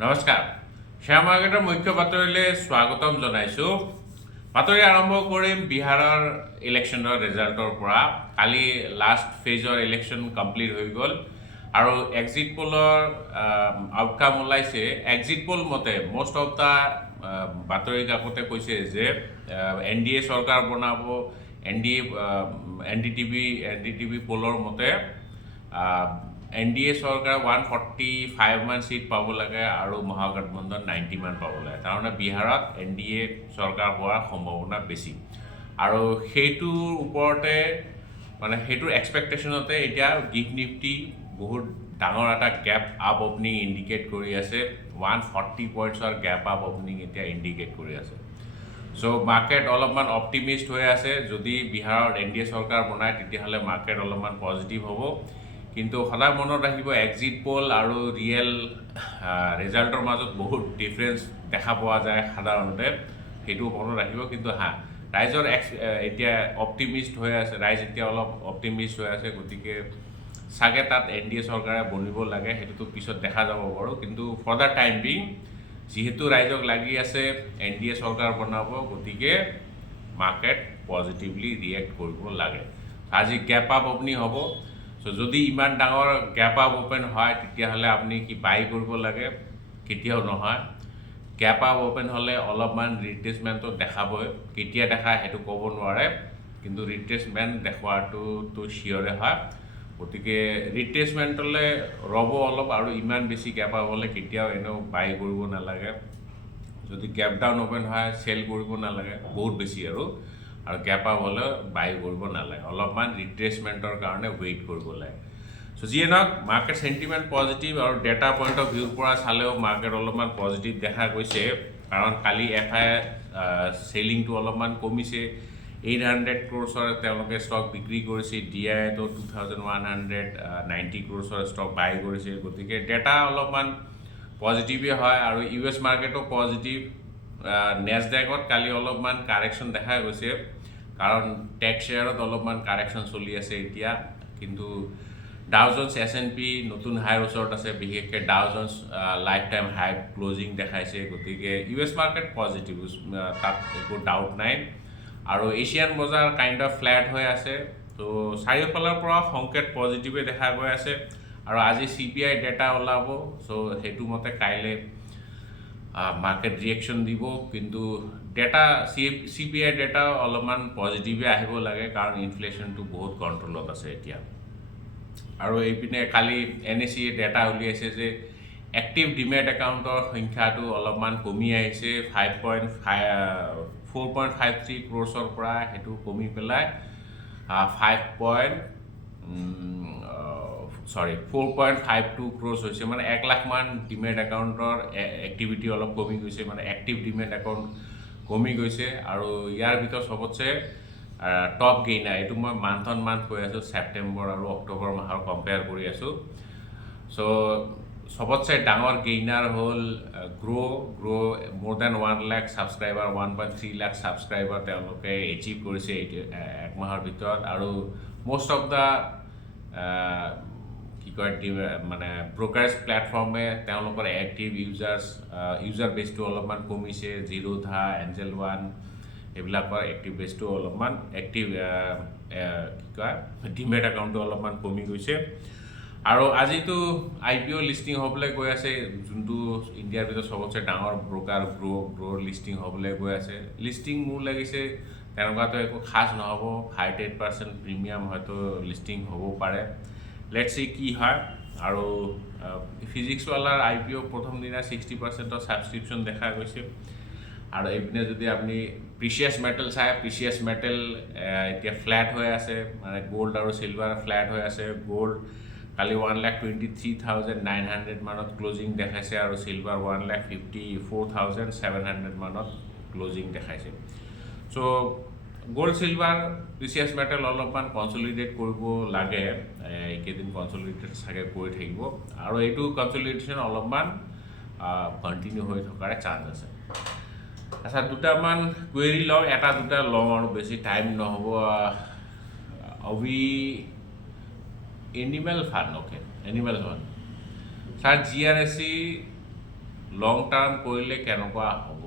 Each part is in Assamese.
নমস্কাৰ শ্বেয়াৰ মাৰ্কেটৰ মুখ্য বাতৰিলৈ স্বাগতম জনাইছোঁ বাতৰি আৰম্ভ কৰিম বিহাৰৰ ইলেকশ্যনৰ ৰিজাল্টৰ পৰা কালি লাষ্ট ফেজৰ ইলেকশ্যন কমপ্লিট হৈ গ'ল আৰু এক্সিট পোলৰ আউটকাম ওলাইছে এক্সিট পোল মতে মষ্ট অফ দা বাতৰি কাকতে কৈছে যে NDA চৰকাৰ বনাব NDTV পোলৰ মতে NDA চৰকাৰ 145 মান সিট পাব লাগে আৰু মহাগঠবন্ধন 90 মান পাব লাগে তাৰমানে বিহাৰত NDA চৰকাৰ হোৱাৰ সম্ভাৱনা বেছি আৰু সেইটোৰ ওপৰতে মানে সেইটোৰ এক্সপেক্টেশ্যনতে এতিয়া নিফটি বহুত ডাঙৰ এটা গ্যাপ আপ ওপেনিং ইণ্ডিকেট কৰি আছে 140 পইণ্টছৰ গ্যাপ আপ ওপেনিং এতিয়া ইণ্ডিকেট কৰি আছে সো মাৰ্কেট অলপমান অপটিমিষ্ট হৈ আছে যদি বিহাৰত NDA চৰকাৰ বনায় তেতিয়াহ'লে মাৰ্কেট অলপমান পজিটিভ হ'ব কিন্তু সদায় মনত ৰাখিব এক্সিট পোল আৰু ৰিয়েল ৰিজাল্টৰ মাজত বহুত ডিফাৰেঞ্চ দেখা পোৱা যায় সাধাৰণতে সেইটো মনত ৰাখিব কিন্তু ৰাইজৰ এতিয়া অপটিমিষ্ট হৈ আছে ৰাইজ এতিয়া অলপ অপটিমিষ্ট হৈ আছে গতিকে চাগে তাত NDA চৰকাৰে বনিব লাগে সেইটোতো পিছত দেখা যাব বাৰু কিন্তু ফৰ দ্য টাইম বিং যিহেতু ৰাইজক লাগি আছে NDA চৰকাৰ বনাব গতিকে মাৰ্কেট পজিটিভলি ৰিয়েক্ট কৰিব লাগে আজি গ্যাপ আপ ওপেনিং হ'ব সো যদি ইমান ডাঙৰ গ্যাপ আপ ওপেন হয় তেতিয়াহ'লে আপুনি কি বাই কৰিব লাগে কেতিয়াও নহয় গ্যাপ আপ ওপেন হ'লে অলপমান ৰিট্ৰেচমেণ্টটো দেখাবই কেতিয়া দেখায় সেইটো ক'ব নোৱাৰে কিন্তু ৰিট্ৰেচমেণ্ট দেখুৱাটোতো চিয়ৰে হয় গতিকে ৰিট্ৰেচমেণ্টলৈ ৰ'ব অলপ আৰু ইমান বেছি গ্যাপ আপ হ'লে কেতিয়াও এনেও বাই কৰিব নালাগে যদি গ্যাপ ডাউন ওপেন হয় চেল কৰিব নালাগে বহুত বেছি আৰু গ্যাপ আপ হ'লে বাই কৰিব নালাগে অলপমান ৰিট্ৰেচমেণ্টৰ কাৰণে ৱেইট কৰিব লাগে সো যিয়ে নহওক মাৰ্কেট চেণ্টিমেণ্ট পজিটিভ আৰু ডেটা পইণ্ট অফ ভিউৰ পৰা চালেও মাৰ্কেট অলপমান পজিটিভ দেখা গৈছে কাৰণ কালি FI চেলিংটো অলপমান কমিছে 800 ক্ৰ'ৰ্ছৰ তেওঁলোকে ষ্টক বিক্ৰী কৰিছে DIতো 2190 ক্ৰ'ৰ্ছৰ ষ্টক বাই কৰিছে গতিকে ডেটা অলপমান পজিটিভে হয় আৰু US মাৰ্কেটো পজিটিভ নেছডেকত কালি অলপমান কাৰেকশ্যন দেখা গৈছে কাৰণ টেক শ্বেয়াৰত অলপমান কাৰেকশ্যন চলি আছে এতিয়া কিন্তু ডাও জোন্স S&P নতুন হাইৰ ওচৰত আছে বিশেষকৈ ডাও জোন্স লাইফ টাইম হাই ক্লোজিং দেখাইছে গতিকে US মাৰ্কেট পজিটিভ তাত একো ডাউট নাই আৰু এছিয়ান বজাৰ কাইণ্ড অফ ফ্লেট হৈ আছে তো চাৰিওফালৰ পৰা সংকেত পজিটিভে দেখা গৈ আছে আৰু আজি CPI ডেটা ওলাব সো সেইটো মতে কাইলৈ মাৰ্কেট ৰিয়েকশ্যন দিব কিন্তু ডেটা CPI ডেটা অলপমান পজিটিভে আহিব লাগে কাৰণ ইনফ্লেশ্যনটো বহুত কণ্ট্ৰলত আছে এতিয়া আৰু এইপিনে কালি NSE ডেটা উলিয়াইছে যে এক্টিভ ডিমেট একাউণ্টৰ সংখ্যাটো অলপমান কমি আহিছে 4.53 ক্ৰ'ৰ্ছৰ পৰা সেইটো কমি পেলাই 4.52 ক্ৰ'ৰ্ছ হৈছে মানে 1 লাখ মান ডিমেট একাউণ্টৰ এক্টিভিটি অলপ কমি গৈছে মানে এক্টিভ ডিমেট একাউণ্ট কমি গৈছে আৰু ইয়াৰ ভিতৰত সবতছে টপ গেইনাৰ এইটো মই মান্থ অন মান্থ কৈ আছোঁ ছেপ্টেম্বৰ আৰু অক্টোবৰ মাহৰ কম্পেয়াৰ কৰি আছোঁ সো সবতছে ডাঙৰ গেইনাৰ হ'ল grow' more than 1 lakh subscriber 1.3 lakh subscriber তেওঁলোকে এচিভ কৰিছে এক মাহৰ ভিতৰত আৰু মষ্ট অফ দা কি কয় মানে ব্ৰকাৰেজ প্লেটফৰ্মে তেওঁলোকৰ এক্টিভ ইউজাৰ বেছটো অলপমান কমিছে জিৰোধা এঞ্জেল ওৱান এইবিলাকৰ এক্টিভ বেছটো অলপমান এক্টিভ কি কয় ডিমেট একাউণ্টটো অলপমান কমি গৈছে আৰু আজিতো IPO লিষ্টিং হ'বলৈ গৈ আছে যোনটো ইণ্ডিয়াৰ ভিতৰত সবতছে ডাঙৰ ব্ৰকাৰ গ্ৰ'ৰ লিষ্টিং হ'বলৈ গৈ আছে লিষ্টিং মোৰ লাগিছে তেনেকুৱাতো একো খাছ নহ'ব 5-8% প্ৰিমিয়াম হয়তো লিষ্টিং হ'ব পাৰে লেটছ চি কি হয় আৰু ফিজিক্সৱালাৰ IPO প্ৰথম দিনা 60%ৰ ছাবস্ক্ৰিপশ্যন দেখা গৈছে আৰু এইপিনে যদি আপুনি প্ৰিচিয়াছ মেটেল চাই প্ৰিচিয়াছ মেটেল এতিয়া ফ্লেট হৈ আছে মানে গ'ল্ড আৰু চিলভাৰ ফ্লেট হৈ আছে গ'ল্ড কালি 1,23,900 মানত ক্লোজিং দেখাইছে আৰু চিলভাৰ 1,54,700 মানত ক্লোজিং দেখাইছে so gold silver precious metal অলপমান কনচলিডেট কৰিব লাগে এইকেইদিন কনচলিডেট চাগে কৰি থাকিব আৰু এইটো কনচলিডেশ্যন অলপমান কণ্টিনিউ হৈ থকাৰ চান্স আছে আচ্ছা দুটামান কুৱেৰি লওঁ এটা দুটা লওঁ আৰু বেছি টাইম নহ'ব animal fund okay animal fund sir GRSE long term কৰিলে কেনেকুৱা হ'ব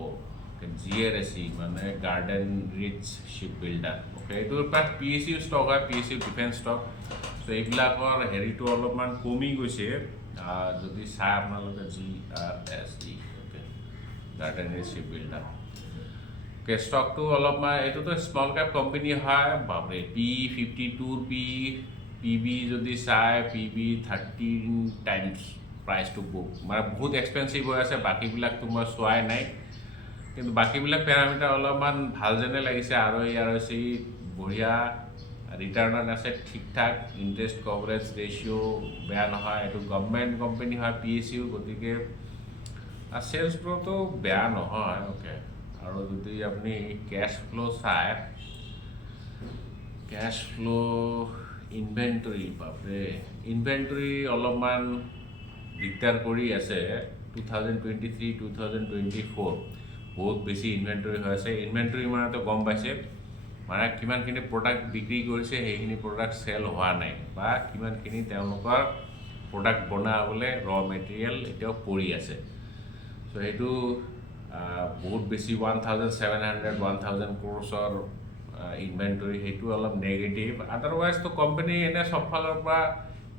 GRSE মানে garden reach ship builder okay এইটোৰ পৰা PSU ষ্টক হয় PSU ডিফেন্স ষ্টক চ' এইবিলাকৰ হেৰিটো অলপমান কমি গৈছে যদি চাই আপোনালোকে GRSE অ'কে garden reach ship builder okay ষ্টকটো অলপমান এইটোতো স্মল কেপ কোম্পানী হয় বাপৰে P52 PB যদি চাই PB 13 times price to book মানে বহুত এক্সপেঞ্চিভ হৈ আছে বাকীবিলাকতো মই চোৱাই নাই কিন্তু বাকীবিলাক পেৰামিটাৰ অলপমান ভাল যেনে লাগিছে ROE বঢ়িয়া ৰিটাৰ্ণত আছে ঠিক ঠাক ইণ্টাৰেষ্ট কভাৰেজ ৰেচিঅ' বেয়া নহয় এইটো গভৰ্ণমেণ্ট কোম্পানী হয় PSU গতিকে চেলছ গ্ৰ'থো বেয়া নহয় অ'কে আৰু যদি আপুনি কেছ ফ্ল' চাই কেছ ফ্ল' ইনভেণ্টৰী বাপৰে ইনভেণ্টৰী অলপমান দিগদাৰ কৰি আছে 2023 2024 বহুত বেছি ইনভেণ্টৰী হৈ আছে ইনভেণ্টৰী মানেতো গম পাইছে মানে কিমানখিনি প্ৰডাক্ট বিক্ৰী কৰিছে সেইখিনি প্ৰডাক্ট চেল হোৱা নাই বা কিমানখিনি তেওঁলোকৰ প্ৰডাক্ট বনাবলৈ ৰ মেটেৰিয়েল এতিয়াও পৰি আছে চ' সেইটো বহুত বেছি 1700 1000 ক্ৰ'ৰ্ছৰ ইনভেণ্টৰী সেইটো অলপ নেগেটিভ আদাৰৱাইজটো কোম্পানী এনে চব ফালৰ পৰা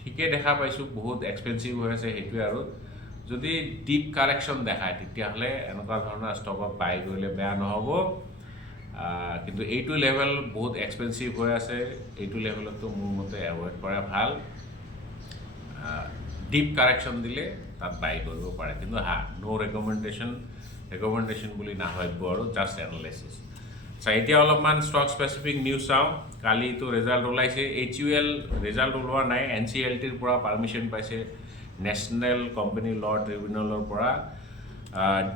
ঠিকেই দেখা পাইছোঁ বহুত এক্সপেঞ্চিভ হৈ আছে সেইটোৱে আৰু যদি ডিপ কাৰেকশ্যন দেখায় তেতিয়াহ'লে এনেকুৱা ধৰণৰ ষ্টকত বাই কৰিলে বেয়া নহ'ব কিন্তু এইটো লেভেল বহুত এক্সপেঞ্চিভ হৈ আছে এইটো লেভেলতো মোৰ মতে এভইড কৰা ভাল ডিপ কাৰেকশ্যন দিলে তাত বাই কৰিব পাৰে কিন্তু ন' ৰেকমেণ্ডেশ্যন বুলি নাভাবিব আৰু জাষ্ট এনালাইচিছ এতিয়া অলপমান ষ্টক স্পেচিফিক নিউজ চাওঁ কালিতো ৰিজাল্ট ওলাইছে HUL ৰিজাল্ট ওলোৱা নাই NCLTৰ পৰা পাৰ্মিশ্যন পাইছে নেশ্যনেল কোম্পানী ল ট্ৰিবিউনেলৰ পৰা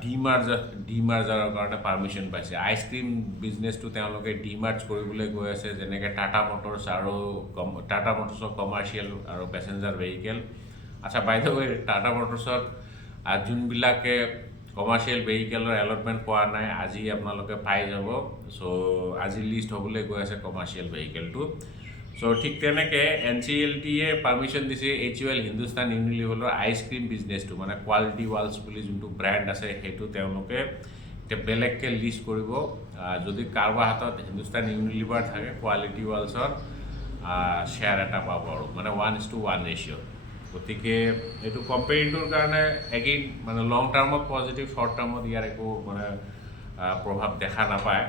ডিমাৰ্জাৰৰ কাৰণে পাৰ্মিশ্যন পাইছে আইচক্ৰীম বিজনেছটো তেওঁলোকে ডিমাৰ্জ কৰিবলৈ গৈ আছে যেনেকৈ টাটা মটৰ্ছ আৰু টাটা মটৰ্ছৰ কমাৰ্চিয়েল আৰু পেচেঞ্জাৰ ভেহিকেল আচ্ছা বাই দ্য ৱে টাটা মটৰ্ছত যোনবিলাকে কমাৰ্চিয়েল ভেহিকেলৰ এলটমেণ্ট পোৱা নাই আজি আপোনালোকে পাই যাব চ' আজি লিষ্ট হ'বলৈ গৈ আছে কমাৰ্চিয়েল ভেহিকেলটো চ' ঠিক তেনেকৈ NCLTয়ে পাৰ্মিশ্যন দিছে HUL হিন্দুস্তান ইউনিলিভাৰৰ আইচক্ৰীম বিজনেছটো মানে কোৱালিটি ৱালছ বুলি যোনটো ব্ৰেণ্ড আছে সেইটো তেওঁলোকে এতিয়া বেলেগকৈ লিষ্ট কৰিব যদি কাৰোবাৰ হাতত হিন্দুস্তান ইউনিলিভাৰ থাকে কোৱালিটি ৱালছৰ শ্বেয়াৰ এটা পাব আৰু মানে 1:1 ৰেচিঅ' গতিকে এইটো কোম্পানীটোৰ কাৰণে এগেইন মানে লং টাৰ্মত পজিটিভ শ্বৰ্ট টাৰ্মত ইয়াৰ একো মানে প্ৰভাৱ দেখা নাপায়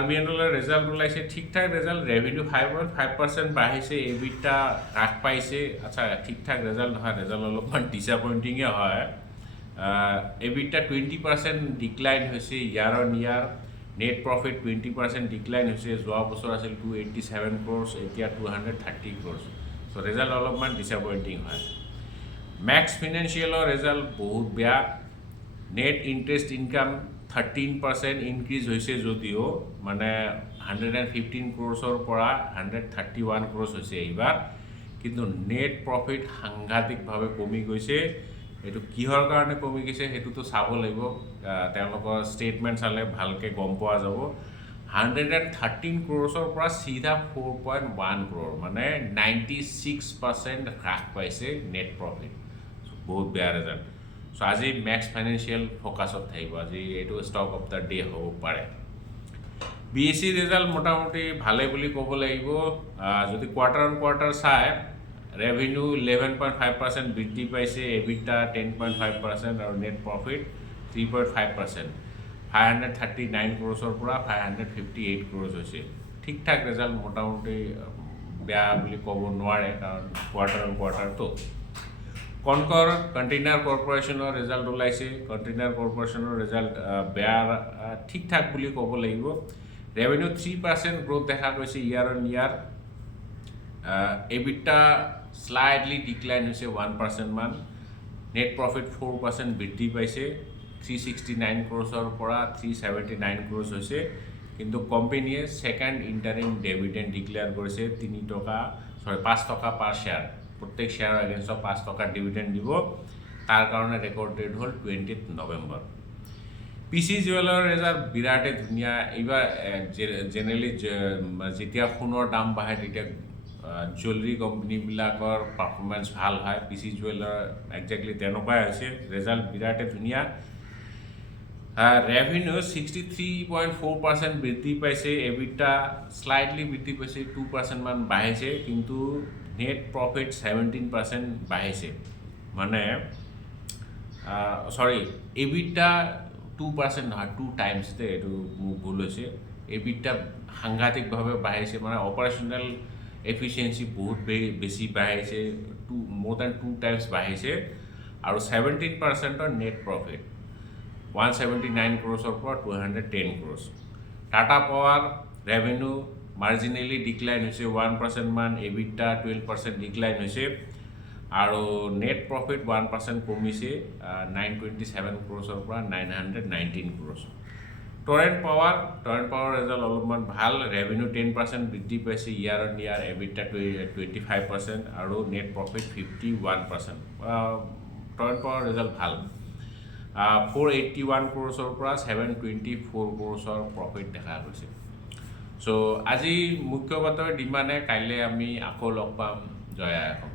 RBNLৰ ৰিজাল্ট ওলাইছে ঠিক ঠাক ৰিজাল্ট ৰেভিনিউ 5.5% বাঢ়িছে EBITDA হ্ৰাস পাইছে আচ্ছা ঠিক ঠাক ৰিজাল্ট নহয় ৰিজাল্ট অলপমান ডিছএপইণ্টিঙে হয় EBITDA 20% ডিক্লাইন হৈছে year on year net profit 20% decline হৈছে যোৱা বছৰ আছিল 287 crores এতিয়া 230 crores চ' ৰিজাল্ট অলপমান ডিছএপইণ্টিং হয় মেক্স ফিনেন্সিয়েলৰ ৰিজাল্ট বহুত বেয়া নেট ইণ্টাৰেষ্ট ইনকাম 13% ইনক্ৰিজ হৈছে যদিও মানে 115 crores পৰা 131 crores হৈছে এইবাৰ কিন্তু নেট প্ৰফিট সাংঘাতিকভাৱে কমি গৈছে এইটো কিহৰ কাৰণে কমি গৈছে সেইটোতো চাব লাগিব তেওঁলোকৰ ষ্টেটমেণ্ট চালে ভালকৈ গম পোৱা যাব 113 crores পৰা চিধা 4.1 crore মানে 96% হ্ৰাস পাইছে নেট প্ৰফিট বহুত বেয়া ৰিজাল্ট চ' আজি মেক্স ফাইনেন্সিয়েল ফ'কাছত থাকিব আজি এইটো ষ্টক অফ দ্য ডে হ'ব পাৰে BSE ৰিজাল্ট মোটামুটি ভালে বুলি ক'ব লাগিব যদি কোৱাৰ্টাৰ অন কোৱাৰ্টাৰ চাই ৰেভিনিউ 11.5% বৃদ্ধি পাইছে EBITDA 10.5% আৰু নেট প্ৰফিট 3.5% 539 crores পৰা 558 crores হৈছে ঠিক ঠাক ৰিজাল্ট মোটামুটি বেয়া বুলি ক'ব নোৱাৰে কাৰণ কোৱাৰ্টাৰ অন কোৱাৰ্টাৰটো কণ্টেইনাৰ কৰ্পৰেশ্যনৰ ৰিজাল্ট ওলাইছে কণ্টেইনাৰ কৰ্পৰেশ্যনৰ ৰিজাল্ট বেয়া ঠিক ঠাক বুলি ক'ব লাগিব ৰেভিনিউ 3% গ্ৰ'থ দেখা গৈছে year on year EBITDA slightly decline হৈছে 1% মান নেট প্ৰফিট 4% বৃদ্ধি পাইছে 369 crores পৰা 379 crores হৈছে কিন্তু কোম্পানীয়ে ছেকেণ্ড ইণ্টাৰিম ডিভিডেণ্ড ডিক্লেয়াৰ কৰিছে 5 টকা পাৰ শ্বেয়াৰ প্ৰত্যেক শ্বেয়াৰৰ এগেইনষ্টত 5 টকাৰ ডিভিডেণ্ড দিব তাৰ কাৰণে ৰেকৰ্ড ডেট হ'ল 20 নৱেম্বৰ PC জুৱেলাৰৰ ৰিজাল্ট বিৰাটেই ধুনীয়া এইবাৰ জেনেৰেলি যেতিয়া সোণৰ দাম বাঢ়ে তেতিয়া জুৱেলাৰী কোম্পানীবিলাকৰ পাৰফৰ্মেঞ্চ ভাল হয় PC জুৱেলাৰ একজেক্টলি তেনেকুৱাই হৈছে ৰিজাল্ট বিৰাটে ধুনীয়া ৰেভিনিউ 63.4% বৃদ্ধি পাইছে এবিটা স্লাইটলি বৃদ্ধি পাইছে 2% মান বাঢ়িছে কিন্তু নেট প্ৰফিট 17% বাঢ়িছে মানে সৰি এবিটা 2% নহয় 2 টাইমছ দেই এইটো মোৰ ভুল হৈছে এবিটা সাংঘাতিকভাৱে বাঢ়িছে মানে অপাৰেশ্যনেল এফিচিয়েঞ্চি বহুত বেছি বাঢ়িছে মোৰ দেন 2 টাইমছ বাঢ়িছে আৰু 17%ৰ নেট প্ৰফিট 179 crores পৰা 210 crores Tata power revenue marginally decline হৈছে 1% মান এবিটা 12% ডিক্লাইন হৈছে আৰু নেট প্ৰফিট 1% কমিছে 927 crores পৰা 919 crores টৰেণ্ট পাৱাৰ ৰিজাল্ট অলপমান ভাল ৰেভিনিউ 10% বৃদ্ধি পাইছে ইয়াৰ অন ইয়াৰ এবিটা 25% আৰু net profit 51% torrent power result ভাল 481 crores পৰা 724 crores প্ৰফিট দেখা গৈছে চ' আজি মুখ্য বাতৰি ডিমানে কাইলৈ আমি আকৌ লগ পাম জয় আই অসম